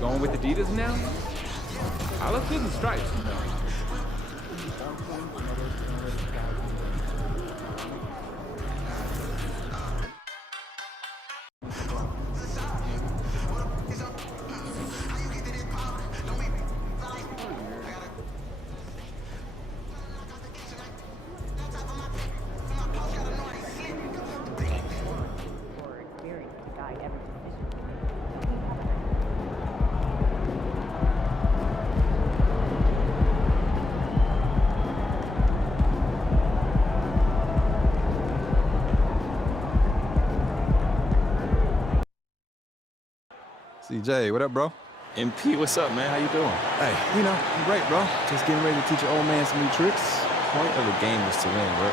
Going with Adidas now? I look good in stripes. CJ, what up, bro? MP, what's up, man? How you doing? Hey, I'm great, bro. Just getting ready to teach your old man some new tricks. Point of the game is to win, bro.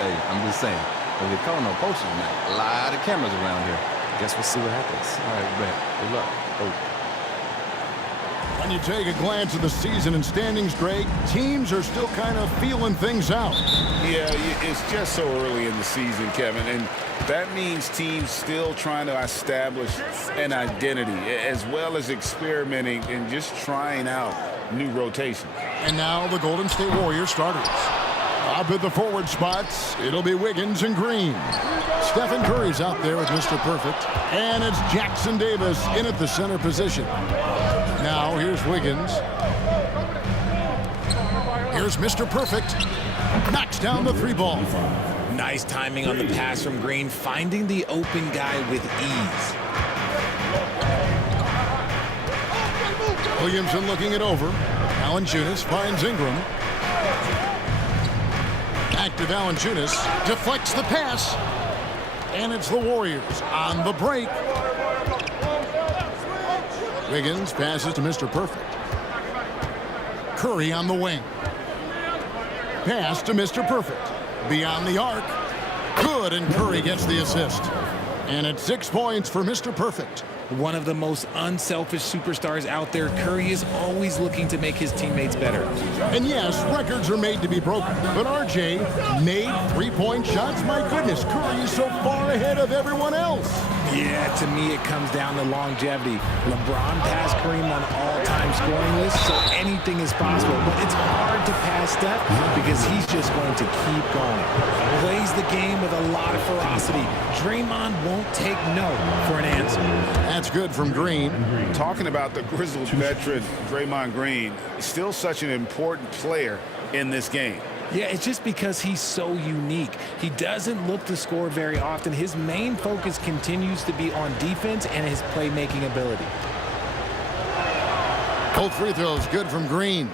Hey, I'm just saying, if they call no posters tonight, a lot of cameras around here. Guess we'll see what happens. All right, bet. Good luck. Oh. When you take a glance at the season and standings, Greg, teams are still kind of feeling things out. Yeah, it's just so early in the season, Kevin, and that means teams still trying to establish an identity as well as experimenting and just trying out new rotations. And now the Golden State Warriors starters. Up at the forward spots, it'll be Wiggins and Green. Stephen Curry's out there with Mr. Perfect. And it's Jackson Davis in at the center position. Now here's Wiggins. Here's Mr. Perfect. Knocks down the three ball. Nice timing on the pass from Green, finding the open guy with ease. Williamson looking it over. Valanciunas finds Ingram. Active Valanciunas deflects the pass. And it's the Warriors on the break. Wiggins passes to Mr. Perfect. Curry on the wing. Pass to Mr. Perfect. Beyond the arc. Good, and Curry gets the assist. And it's 6 points for Mr. Perfect. One of the most unselfish superstars out there, Curry is always looking to make his teammates better. And yes, records are made to be broken. But RJ made three-point shots. My goodness, Curry is so far ahead of everyone else. Yeah, to me it comes down to longevity. LeBron passed Kareem on all-time scoring lists, so anything is possible. But it's hard to pass Steph because he's just going to keep going. Plays the game with a lot of ferocity. Draymond won't take no for an answer. That's good from Green. Talking about the grizzled veteran, Draymond Green, still such an important player in this game. Yeah, it's just because he's so unique. He doesn't look to score very often. His main focus continues to be on defense and his playmaking ability. Both free throws good from Green.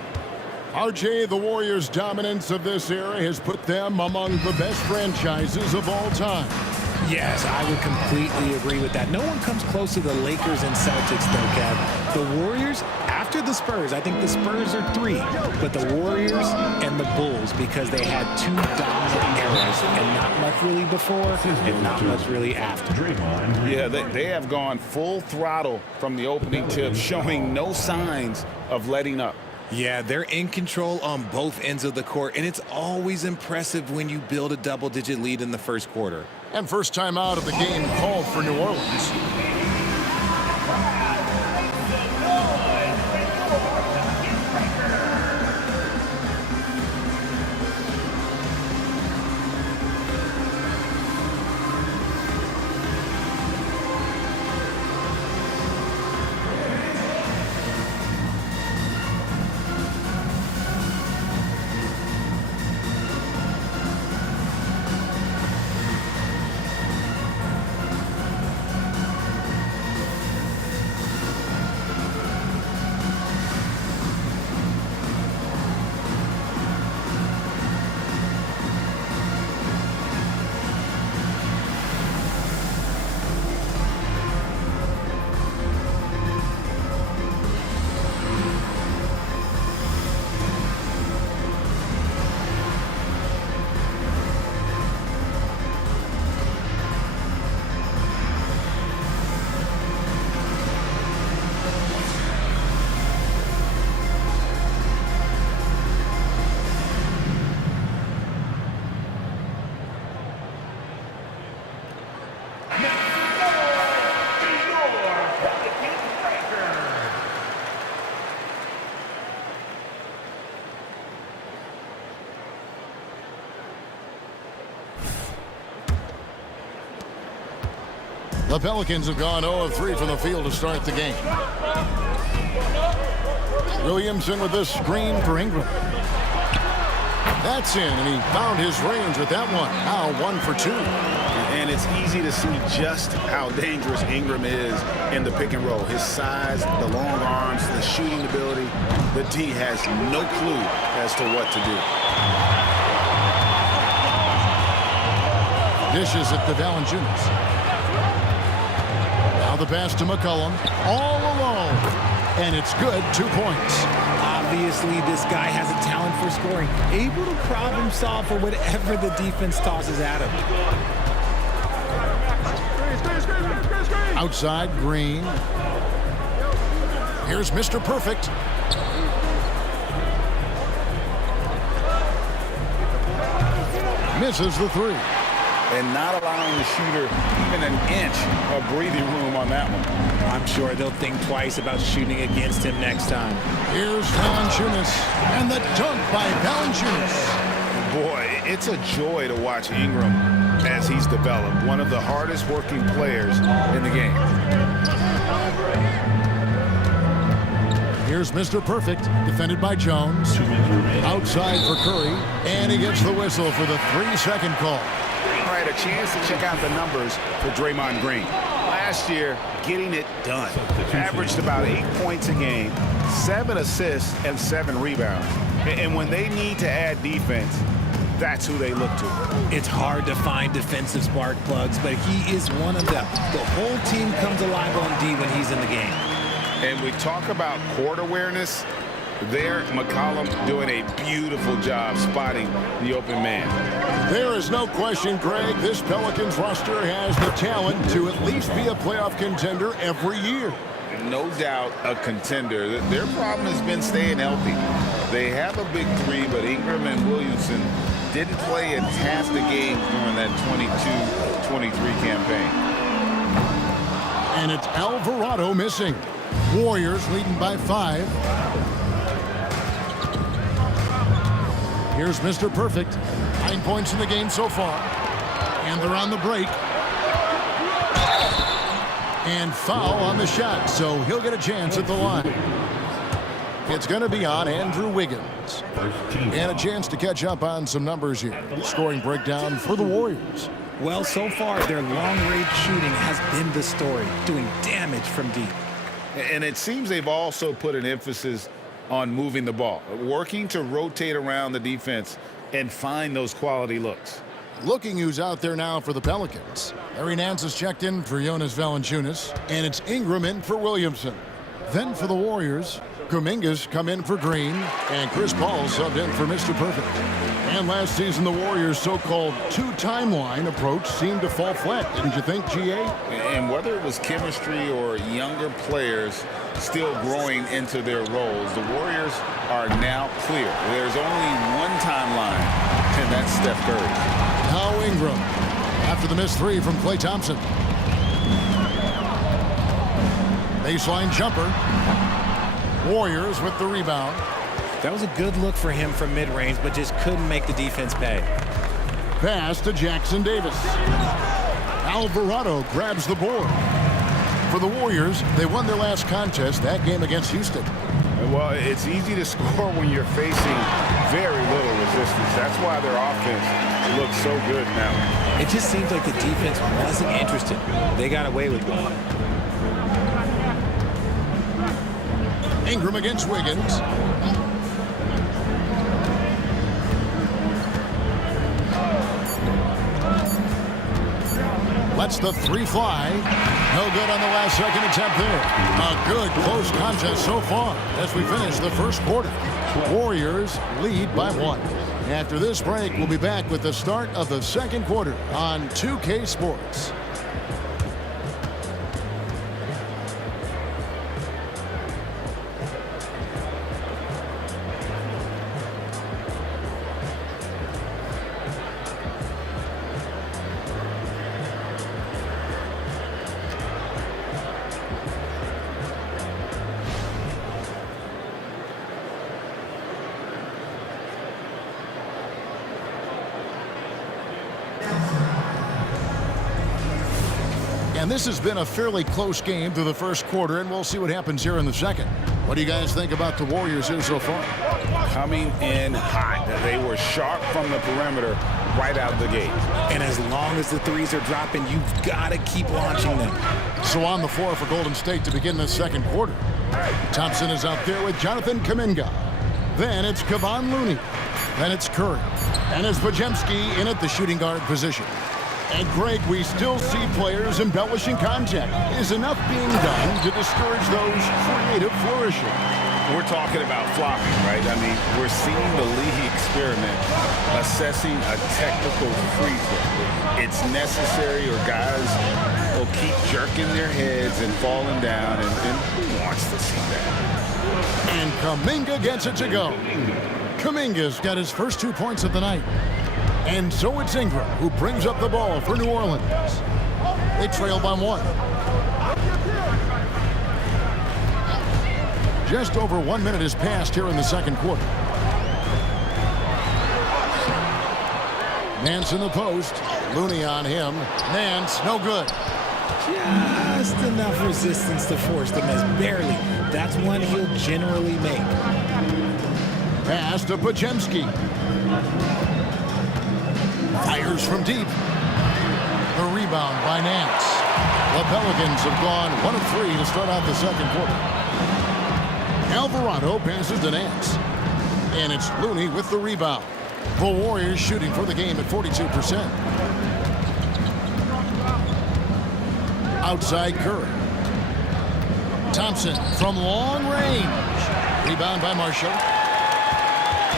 RJ, the Warriors' dominance of this era has put them among the best franchises of all time. Yes, I would completely agree with that. No one comes close to the Lakers and Celtics, though, Kev. The Warriors, after the Spurs, I think the Spurs are 3, but the Warriors and the Bulls, because they had 2 dominant eras, and not much really before, and not much really after. Yeah, they have gone full throttle from the opening tip, showing no signs of letting up. Yeah, they're in control on both ends of the court, and it's always impressive when you build a double-digit lead in the first quarter. And first time out of the game called for New Orleans. The Pelicans have gone 0 of 3 from the field to start the game. Williamson with this screen for Ingram. That's in, and he found his range with that one. Now 1 for 2. And it's easy to see just how dangerous Ingram is in the pick and roll. His size, the long arms, the shooting ability. The D has no clue as to what to do. Dishes it to Valanciunas. Now the pass to McCollum. All alone. And it's good. 2 points. Obviously, this guy has a talent for scoring, able to problem solve for whatever the defense tosses at him. Outside, Green. Here's Mr. Perfect. Misses the 3. And not allowing the shooter even an inch of breathing room on that one. I'm sure they'll think twice about shooting against him next time. Here's Valanciunas. And the dunk by Valanciunas. Boy, it's a joy to watch Ingram as he's developed. One of the hardest working players in the game. Here's Mr. Perfect, defended by Jones. Outside for Curry. And he gets the whistle for the 3-second call. All right, a chance to check out the numbers for Draymond Green. Last year, getting it done. Averaged about 8 points a game, 7 assists, and 7 rebounds. And when they need to add defense, that's who they look to. It's hard to find defensive spark plugs, but he is one of them. The whole team comes alive on D when he's in the game. And we talk about court awareness. There, McCollum doing a beautiful job spotting the open man. There is no question, Greg, this Pelicans roster has the talent to at least be a playoff contender every year. No doubt a contender. Their problem has been staying healthy. They have a big 3, but Ingram and Williamson didn't play in half the games during that 22-23 campaign. And it's Alvarado missing. Warriors leading by 5. Here's Mr. Perfect. 9 points in the game so far. And they're on the break. And foul on the shot, so he'll get a chance at the line. It's going to be on Andrew Wiggins. And a chance to catch up on some numbers here. Scoring breakdown for the Warriors. Well, so far, their long-range shooting has been the story, doing damage from deep. And it seems they've also put an emphasis on moving the ball, working to rotate around the defense and find those quality looks. Looking who's out there now for the Pelicans. Larry Nance has checked in for Jonas Valanciunas, and it's Ingram in for Williamson. Then for the Warriors, Kuminga's come in for Green, and Chris Paul subbed in for Mr. Perfect. And last season, the Warriors' so-called two-timeline approach seemed to fall flat, didn't you think, G.A.? And whether it was chemistry or younger players still growing into their roles, the Warriors are now clear. There's only one timeline, and that's Steph Curry. Now Ingram, after the missed 3 from Klay Thompson. Baseline jumper. Warriors with the rebound. That was a good look for him from mid-range, but just couldn't make the defense pay. Pass to Jackson Davis. Alvarado grabs the board. For the Warriors, they won their last contest, that game against Houston. Well, it's easy to score when you're facing very little resistance. That's why their offense looks so good now. It just seems like the defense wasn't interested. They got away with it. Ingram against Wiggins. Lets the 3 fly. No good on the last second attempt there. A good close contest so far as we finish the first quarter. Warriors lead by 1. After this break, we'll be back with the start of the second quarter on 2K Sports. And this has been a fairly close game through the first quarter, and we'll see what happens here in the second. What do you guys think about the Warriors here so far? Coming in hot. They were sharp from the perimeter right out the gate. And as long as the threes are dropping, you've got to keep launching them. So on the floor for Golden State to begin this second quarter. Thompson is out there with Jonathan Kuminga. Then it's Kevon Looney. Then it's Curry. And it's Podziemski in at the shooting guard position. And Greg, we still see players embellishing contact. Is enough being done to discourage those creative flourishing? We're talking about flopping, right? I mean, we're seeing the league experiment assessing a technical free throw. It's necessary or guys will keep jerking their heads and falling down, and who wants to see that? And Kuminga gets it to go. Kuminga's got his first 2 points of the night. And so it's Ingram who brings up the ball for New Orleans. They trail by 1. Just over 1 minute has passed here in the second quarter. Nance in the post. Looney on him. Nance, no good. Just enough resistance to force the miss. Barely. That's one he'll generally make. Pass to Podziemski. Fires from deep. The rebound by Nance. The Pelicans have gone 1 of 3 to start out the second quarter. Alvarado passes to Nance. And it's Looney with the rebound. The Warriors shooting for the game at 42%. Outside Curry. Thompson from long range. Rebound by Marshall.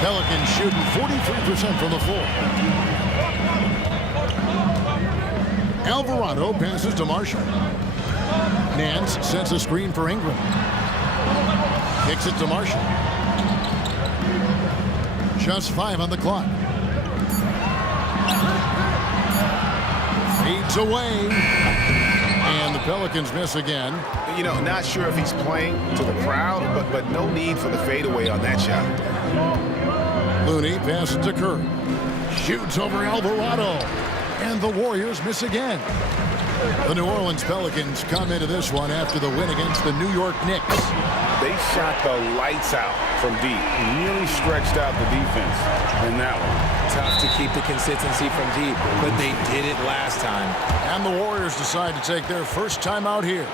Pelicans shooting 43% from the floor. Alvarado passes to Marshall. Nance sets a screen for Ingram. Kicks it to Marshall. Just 5 on the clock. Fades away. And the Pelicans miss again. You know, not sure if he's playing to the crowd, but no need for the fadeaway on that shot. Looney passes to Curry. Shoots over Alvarado. And the Warriors miss again. The New Orleans Pelicans come into this one after the win against the New York Knicks. They shot the lights out from deep. Really stretched out the defense in that one. Tough to keep the consistency from deep, but they did it last time. And the Warriors decide to take their first time out here.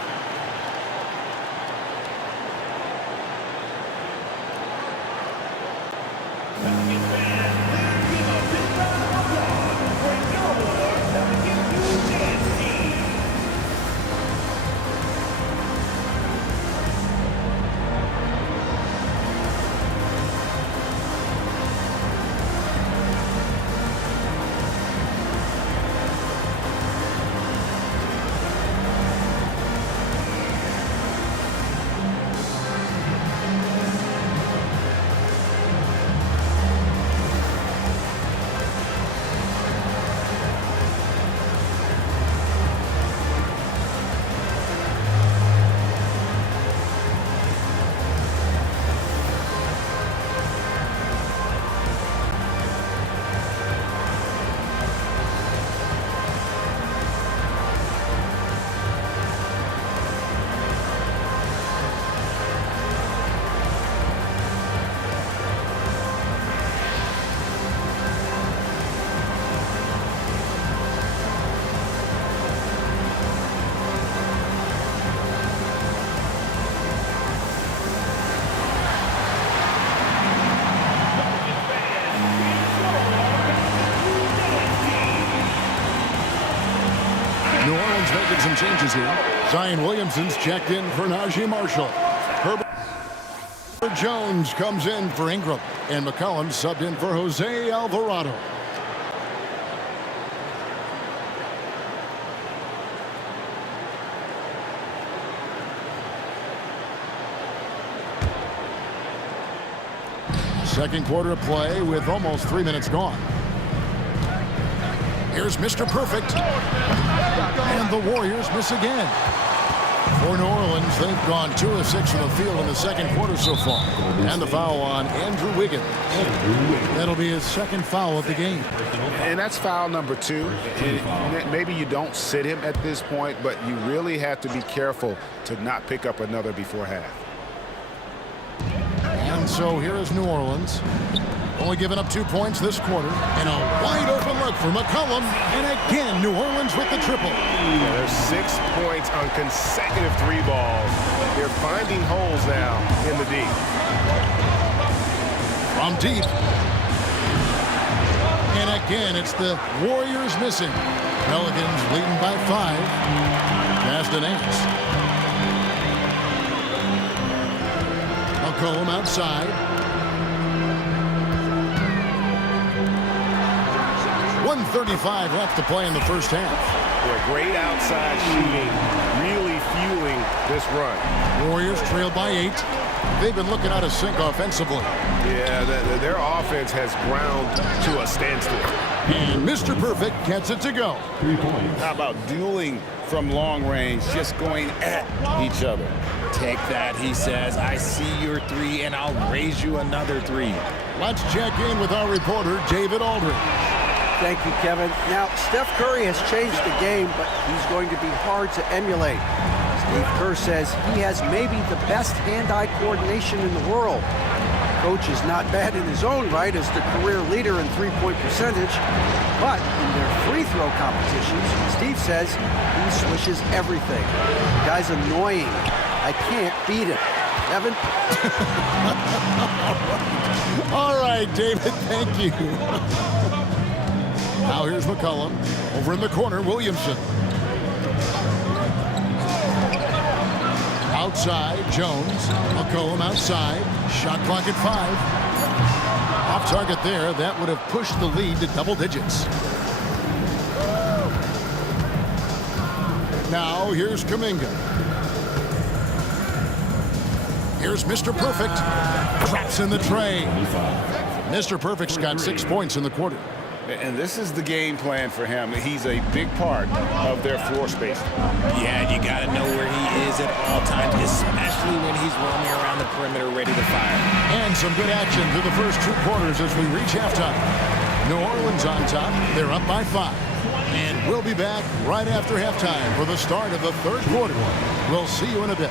New Orleans making some changes here. Zion Williamson's checked in for Najee Marshall. Herbert Jones comes in for Ingram. And McCollum subbed in for Jose Alvarado. Second quarter of play with almost 3 minutes gone. Here's Mr. Perfect. And the Warriors miss again. For New Orleans, they've gone 2 of 6 from the field in the second quarter so far. And the foul on Andrew Wiggins. That'll be his second foul of the game. And that's foul number 2. And maybe you don't sit him at this point, but you really have to be careful to not pick up another before half. And so here is New Orleans. Only giving up 2 points this quarter. And a wide open look for McCollum. And again, New Orleans with the triple. Yeah, there's 6 points on consecutive 3 balls. They're finding holes now in the D. From deep. And again, it's the Warriors missing. Pelicans leading by 5. Past an Nance. McCollum outside. 1:35 left to play in the first half. Yeah, great outside shooting, really fueling this run. Warriors trailed by 8. They've been looking out of sync offensively. Yeah, their offense has ground to a standstill. And Mr. Perfect gets it to go. How about dueling from long range, just going at each other? Take that, he says. I see your 3, and I'll raise you another 3. Let's check in with our reporter, David Aldridge. Thank you, Kevin. Now, Steph Curry has changed the game, but he's going to be hard to emulate. Steve Kerr says he has maybe the best hand-eye coordination in the world. Coach is not bad in his own right as the career leader in three-point percentage, but in their free throw competitions, Steve says he swishes everything. The guy's annoying. I can't beat him. Kevin? All right, David, thank you. Now here's McCollum. Over in the corner, Williamson. Outside, Jones. McCollum outside. Shot clock at 5. Off target there. That would have pushed the lead to double digits. Now here's Kuminga. Here's Mr. Perfect. Drops in the tray. Mr. Perfect's got 6 points in the quarter. And this is the game plan for him. He's a big part of their floor space. Yeah, you got to know where he is at all times, especially when he's roaming around the perimeter ready to fire. And some good action through the first 2 quarters as we reach halftime. New Orleans on top. They're up by 5. And we'll be back right after halftime for the start of the third quarter. We'll see you in a bit.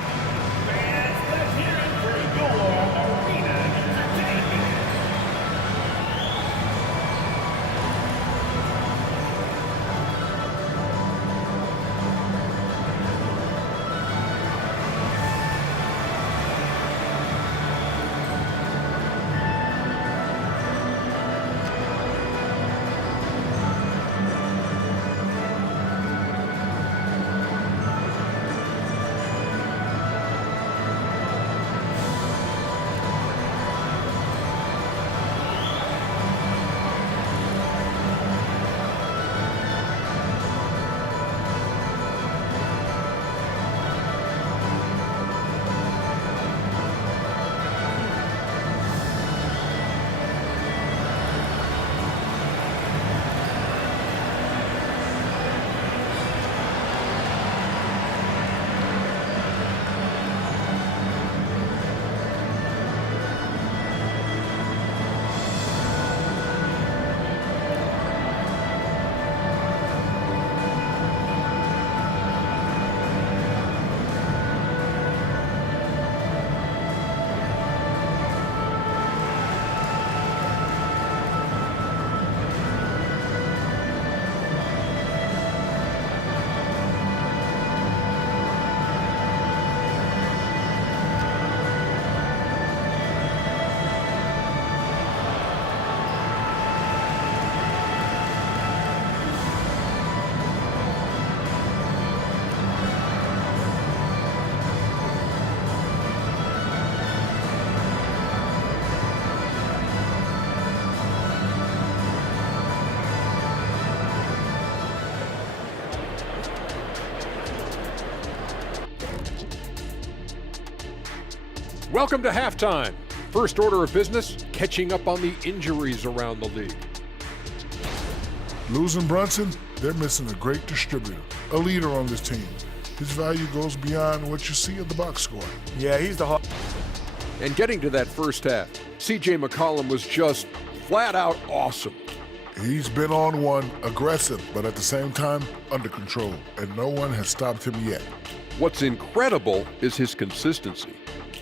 Welcome to halftime. First order of business, catching up on the injuries around the league. Losing Brunson, they're missing a great distributor, a leader on this team. his value goes beyond what you see in the box score. Yeah, he's the hard. And getting to that first half, C.J. McCollum was just flat out awesome. He's been on one, aggressive, but at the same time, under control, and no one has stopped him yet. What's incredible is his consistency.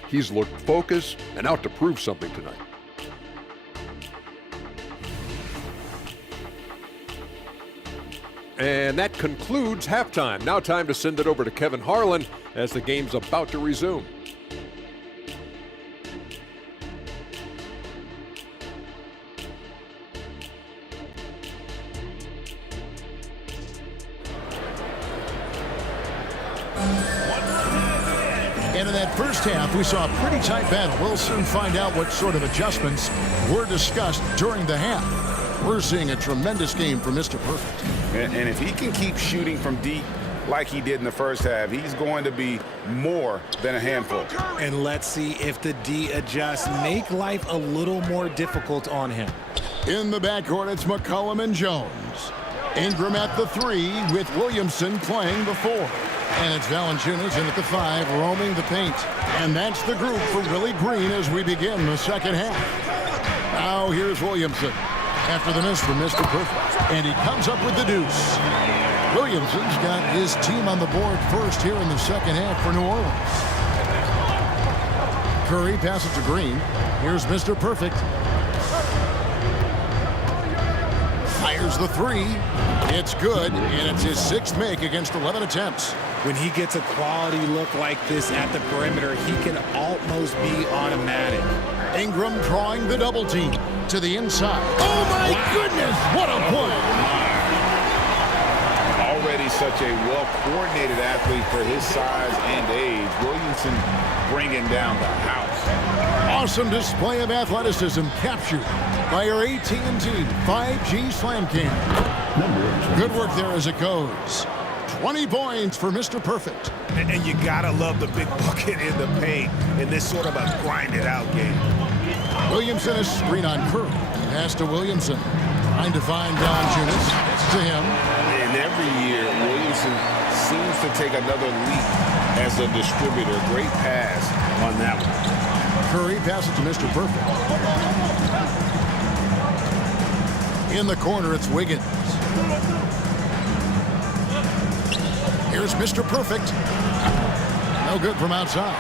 He's looked focused and out to prove something tonight. And that concludes halftime. Now time to send it over to Kevin Harlan as the game's about to resume. And in that first half, we saw a pretty tight battle. We'll soon find out what sort of adjustments were discussed during the half. We're seeing a tremendous game from Mr. Perfect. And if he can keep shooting from deep like he did in the first half, he's going to be more than a handful. And let's see if the D adjusts, make life a little more difficult on him. In the backcourt, it's McCollum and Jones. Ingram at the 3 with Williamson playing the 4. And it's Valanciunas in at the 5, roaming the paint. And that's the group for Willie Green as we begin the second half. Now here's Williamson after the miss from Mr. Perfect. And he comes up with the deuce. Williamson's got his team on the board first here in the second half for New Orleans. Curry passes to Green. Here's Mr. Perfect. Fires the 3. It's good, and it's his 6th make against 11 attempts. When he gets a quality look like this at the perimeter, he can almost be automatic. Ingram drawing the double team to the inside. Oh, my goodness! What a play! Already such a well-coordinated athlete for his size and age. Williamson bringing down the house. Awesome display of athleticism captured by our AT&T 5G Slam Cam. Good work there as it goes. 20 points for Mr. Perfect. And you gotta love the big bucket in the paint in this sort of a grinded-out game. Williamson is screen on Curry. Pass to Williamson. Trying to find Valanciunas. It's to him. And every year, Williamson seems to take another leap as a distributor. Great pass on that one. Curry passes to Mr. Perfect. In the corner, it's Wiggins. Here's Mr. Perfect. No good from outside.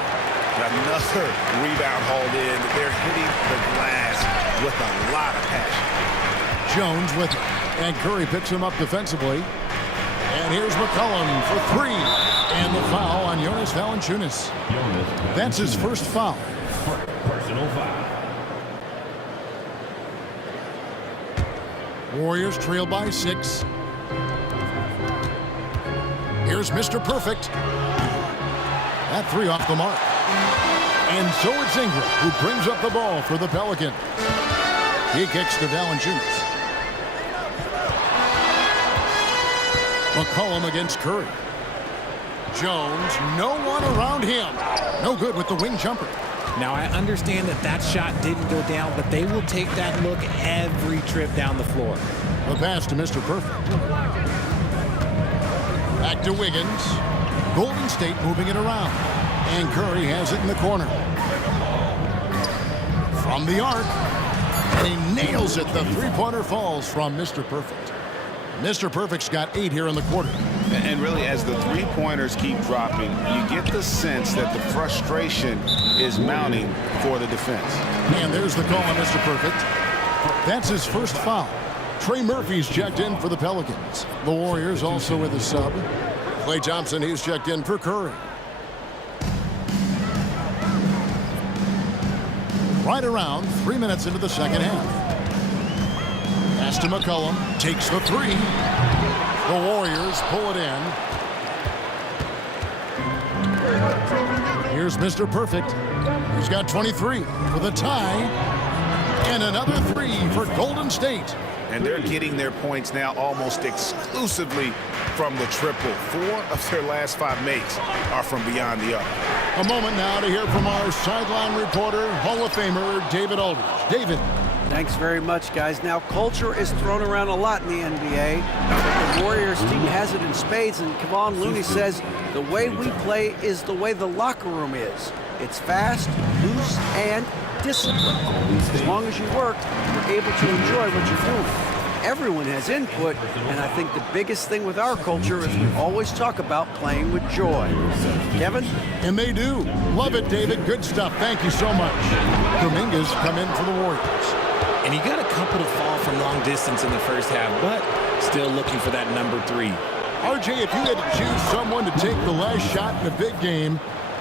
Another rebound hauled in. They're hitting the glass with a lot of passion. Jones with it. And Curry picks him up defensively. And here's McCollum for 3. And the foul on Jonas Valanciunas. That's his first foul. Personal foul. Warriors trail by 6. Here's Mr. Perfect. That 3 off the mark. And so it's Ingram who brings up the ball for the Pelicans. He kicks to Valanciunas. McCollum against Curry. Jones, no one around him. No good with the wing jumper. Now, I understand that shot didn't go down, but they will take that look every trip down the floor. The pass to Mr. Perfect. Back to Wiggins. Golden State moving it around. And Curry has it in the corner. From the arc. He nails it. The three-pointer falls from Mr. Perfect. Mr. Perfect's got 8 here in the quarter. And really, as the three-pointers keep dropping, you get the sense that the frustration is mounting for the defense. And there's the call on Mr. Perfect. That's his first foul. Trey Murphy's checked in for the Pelicans. The Warriors also with a sub. Klay Thompson, he's checked in for Curry. Right around 3 minutes into the second half. Pass to McCollum. Takes the 3. The Warriors pull it in. Here's Mr. Perfect. He's got 23 for the tie. And another 3 for Golden State. And they're getting their points now almost exclusively from the triple. 4 of their last 5 makes are from beyond the arc. A moment now to hear from our sideline reporter, Hall of Famer David Aldridge. David. Thanks very much, guys. Now, culture is thrown around a lot in the NBA, but the Warriors Warriors team has it in spades, and Kevon Looney says the way we play is the way the locker room is. It's fast, loose, and disciplined. As long as you work, you're able to enjoy what you're doing. Everyone has input, and I think the biggest thing with our culture is we always talk about playing with joy. Kevin? And they do. Love it, David. Good stuff. Thank you so much. Kuminga's come in for the Warriors. And he got a couple to fall from long distance in the first half, but still looking for that number 3. RJ, if you had to choose someone to take the last shot in a big game,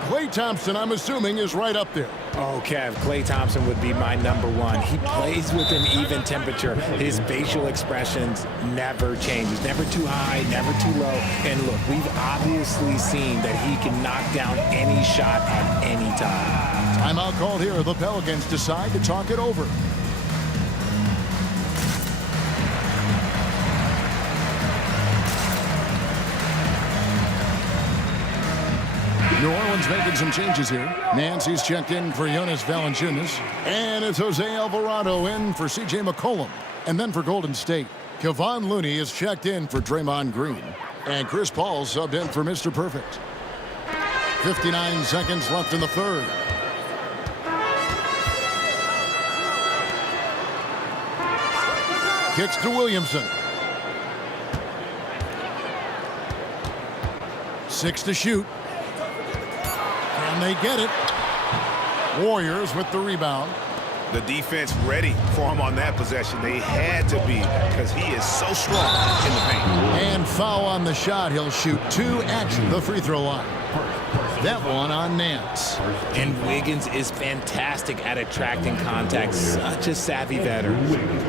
Klay Thompson, I'm assuming, is right up there. Oh, Kev, Klay Thompson would be my number 1. He plays with an even temperature. His facial expressions never change. He's never too high, never too low. And look, we've obviously seen that he can knock down any shot at any time. Timeout called here. The Pelicans decide to talk it over. New Orleans making some changes here. Nancy's checked in for Jonas Valanciunas. And it's Jose Alvarado in for C.J. McCollum. And then for Golden State, Kevon Looney is checked in for Draymond Green. And Chris Paul subbed in for Mr. Perfect. 59 seconds left in the third. Kicks to Williamson. 6 to shoot. And they get it. Warriors with the rebound. The defense ready for him on that possession. They had to be because he is so strong in the paint. And foul on the shot. He'll shoot 2 at the free throw line. That one on Nance. And Wiggins is fantastic at attracting contact. Such a savvy veteran. Wiggins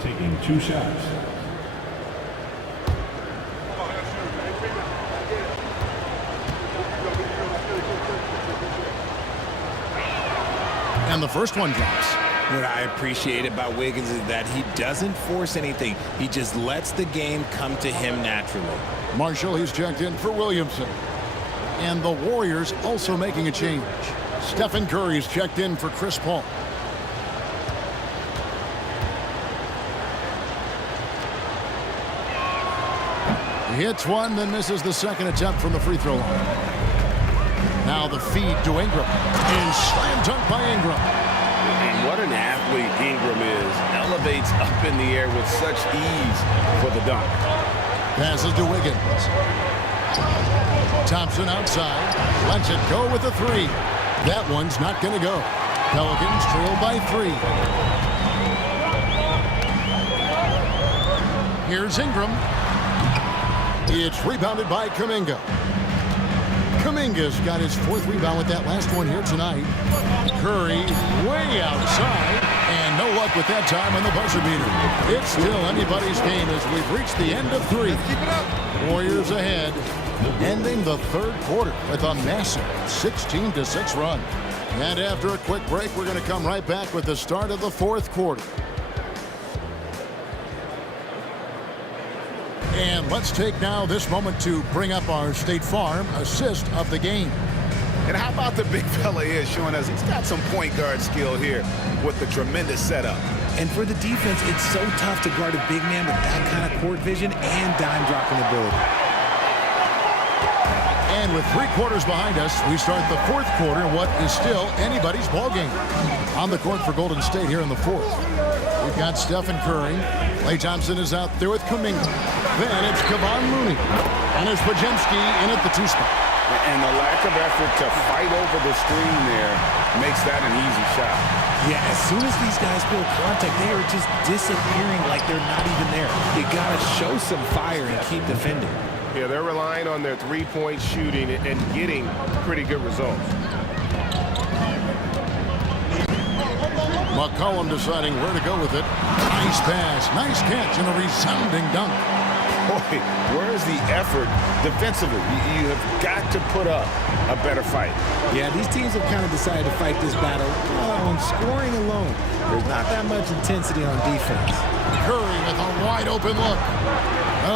taking 2 shots. And the first one drops. What I appreciate about Wiggins is that he doesn't force anything. He just lets the game come to him naturally. Marshall, he's checked in for Williamson. And the Warriors also making a change. Stephen Curry's checked in for Chris Paul. He hits one, then misses the second attempt from the free throw line. Now the feed to Ingram. And slam dunk by Ingram. And what an athlete Ingram is. Elevates up in the air with such ease for the dunk. Passes to Wiggins. Thompson outside. Lets it go with a 3. That one's not going to go. Pelicans trail by 3. Here's Ingram. It's rebounded by Kuminga. Kuminga's got his 4th rebound with that last one here tonight. Curry way outside, and no luck with that time on the buzzer beater. It's still anybody's game as we've reached the end of 3. Warriors ahead, ending the third quarter with a massive 16-6 run. And after a quick break, we're going to come right back with the start of the 4th quarter. And let's take now this moment to bring up our State Farm assist of the game. And how about the big fella here showing us he's got some point guard skill here with the tremendous setup. And for the defense, it's so tough to guard a big man with that kind of court vision and dime dropping ability. And with 3 quarters behind us, we start the 4th quarter, what is still anybody's ball game. On the court for Golden State here in the 4th. We've got Stephen Curry. Klay Thompson is out there with Kuminga. Then it's Kevon Looney. And it's Podziemski in at the 2 spot. And the lack of effort to fight over the screen there makes that an easy shot. Yeah, as soon as these guys feel contact, they are just disappearing like they're not even there. You gotta show some fire and keep defending. Yeah, they're relying on their 3-point shooting and getting pretty good results. McCollum deciding where to go with it. Nice pass, nice catch, and a resounding dunk. Boy, where's the effort defensively? You have got to put up a better fight. Yeah, these teams have kind of decided to fight this battle on scoring alone. There's not that much intensity on defense. Curry with a wide open look.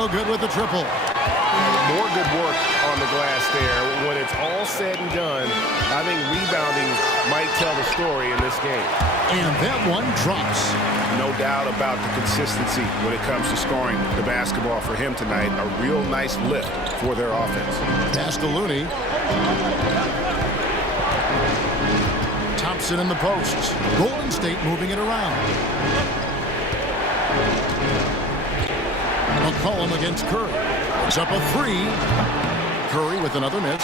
No good with the triple. More good work on the glass there. When it's all said and done, I think rebounding might tell the story in this game. And that one drops. No doubt about the consistency when it comes to scoring the basketball for him tonight. A real nice lift for their offense. Pass to Looney. Thompson in the post. Golden State moving it around. McCollum against Curry. It's up a three. Curry with another miss.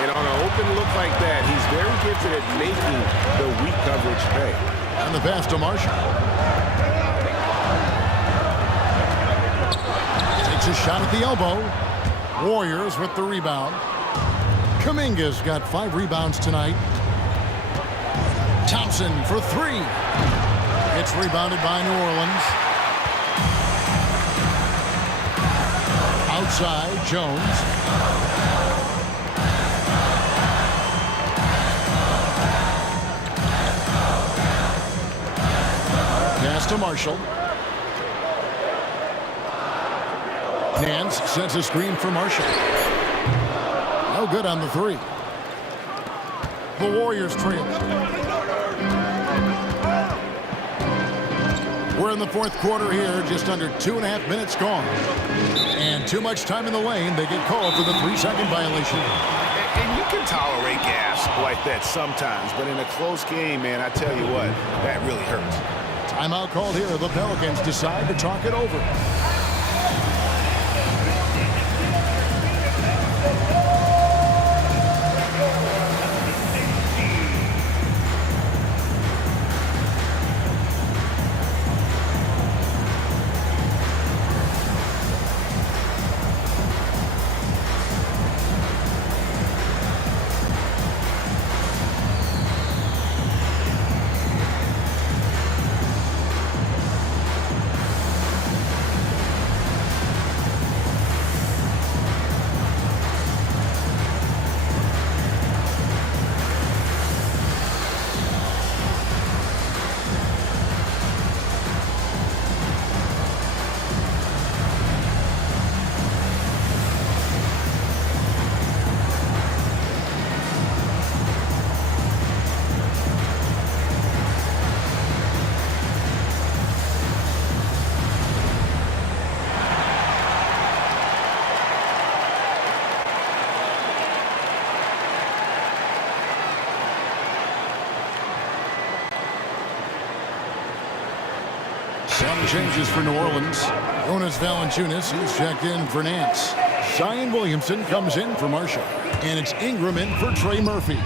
And on an open look like that, he's very gifted at making the weak coverage pay. And the pass to Marshall. Takes a shot at the elbow. Warriors with the rebound. Kuminga's got 5 rebounds tonight. Thompson for 3. It's rebounded by New Orleans. Outside, Jones. Pass to Marshall. Nance sets a screen for Marshall. No good on the 3. The Warriors trail. We're in the 4th quarter here, just under 2.5 minutes gone. And too much time in the lane. They get called for the 3-second violation. And you can tolerate gas like that sometimes, but in a close game, man, I tell you what, that really hurts. Timeout called here. The Pelicans decide to talk it over. Some changes for New Orleans. Jonas Valanciunas is checked in for Nance. Zion Williamson comes in for Marshall. And it's Ingram in for Trey Murphy.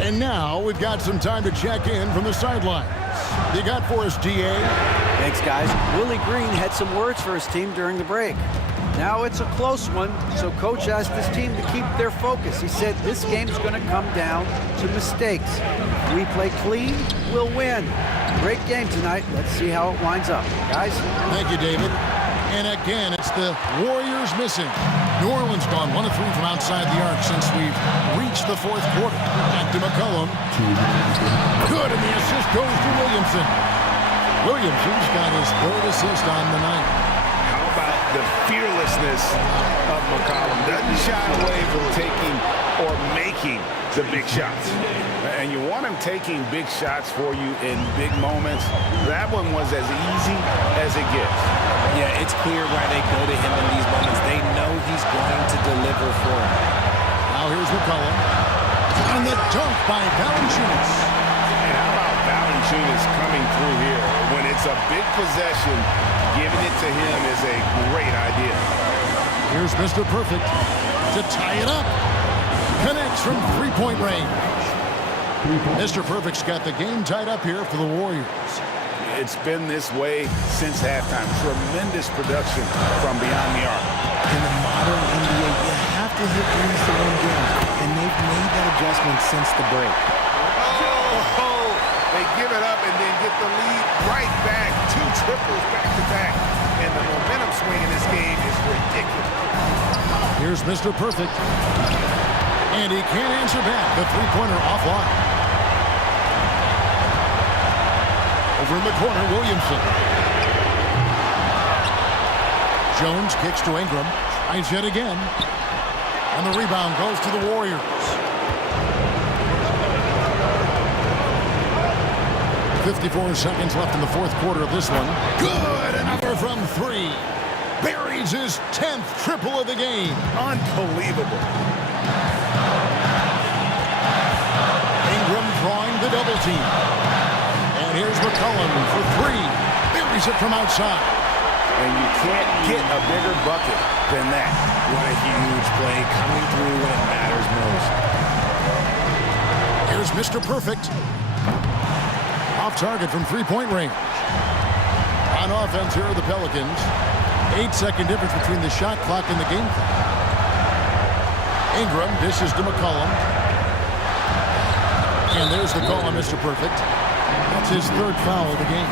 And now we've got some time to check in from the sidelines. You got for us, DA? Thanks, guys. Willie Green had some words for his team during the break. Now it's a close one, so Coach asked his team to keep their focus. He said this game's going to come down to mistakes. If we play clean, we'll win. Great game tonight. Let's see how it winds up. Guys? Thank you, David. And again, it's the Warriors missing. New Orleans gone 1 of 3 from outside the arc since we've reached the 4th quarter. Back to McCollum. Good, and the assist goes to Williamson. Williamson's got his 3rd assist on the night. How about the fearlessness of McCollum? Doesn't shy away from taking or making the big shots. And you want him taking big shots for you in big moments. That one was as easy as it gets. Yeah, it's clear why they go to him in these moments. They know he's going to deliver for them. Now here's McCollum. And the dunk by Valanciunas. And how about Valanciunas coming through here? When it's a big possession, giving it to him is a great idea. Here's Mr. Perfect to tie it up. Connects from 3-point range. Mr. Perfect's got the game tied up here for the Warriors. It's been this way since halftime. Tremendous production from beyond the arc. In the modern NBA, you have to hit threes to win games, and they've made that adjustment since the break. Oh, they give it up and then get the lead right back. 2 triples back-to-back. And the momentum swing in this game is ridiculous. Here's Mr. Perfect. And he can't answer back. The 3-pointer offline. Over in the corner, Williamson. Jones kicks to Ingram. Tries it again. And the rebound goes to the Warriors. 54 seconds left in the fourth quarter of this one. Good. Another from three. Buries his 10th triple of the game. Unbelievable. Ingram drawing the double team. And here's McCollum for three. Buries it from outside. And you can't get a bigger bucket than that. What a huge play coming through when it matters most. Here's Mr. Perfect. Off target from three-point range. On offense, here are the Pelicans. 8-second difference between the shot clock and the game clock. Ingram dishes to McCollum. And there's the call on Mr. Perfect. That's his third foul of the game.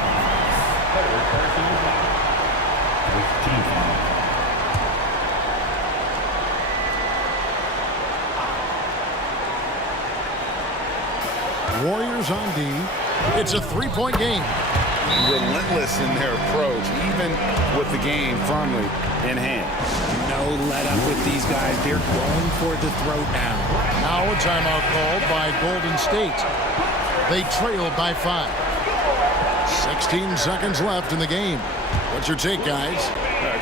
Warriors on D. It's a three-point game. Relentless in their approach, even with the game firmly in hand. No let up with these guys. They're going for the throat now. Now a timeout called by Golden State. They trailed by 5. 16 seconds left in the game. What's your take, guys?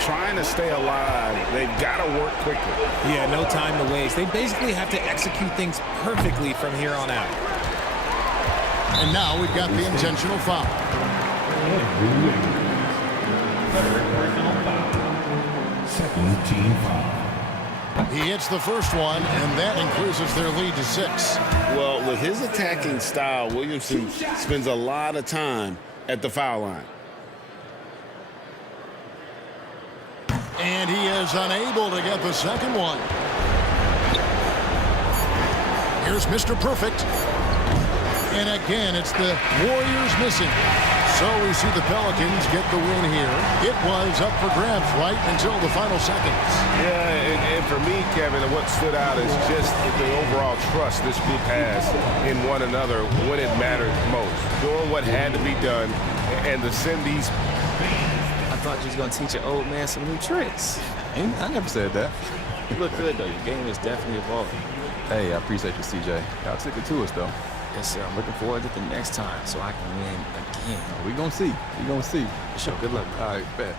Trying to stay alive. They've got to work quickly. Yeah, no time to waste. They basically have to execute things perfectly from here on out. And now we've got the intentional foul. Second team foul. He hits the first one, and that increases their lead to 6. Well, with his attacking style, Williamson spends a lot of time at the foul line. And he is unable to get the second one. Here's Mr. Perfect. And again, it's the Warriors missing. So we see the Pelicans get the win here. It was up for grabs right until the final seconds. Yeah, and for me, Kevin, what stood out is just the overall trust this group has in one another when it mattered most. Doing what had to be done and to send these. I thought you was going to teach your old man some new tricks. I never said that. You look good, though. Your game is definitely evolving. Hey, I appreciate you, CJ. Y'all took it to us, though. Yes, sir. I'm looking forward to the next time so I can win again. We gonna see. We gonna see. For sure. Good luck. All right, bet.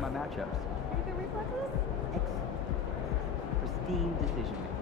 My matchups. Pristine decision making.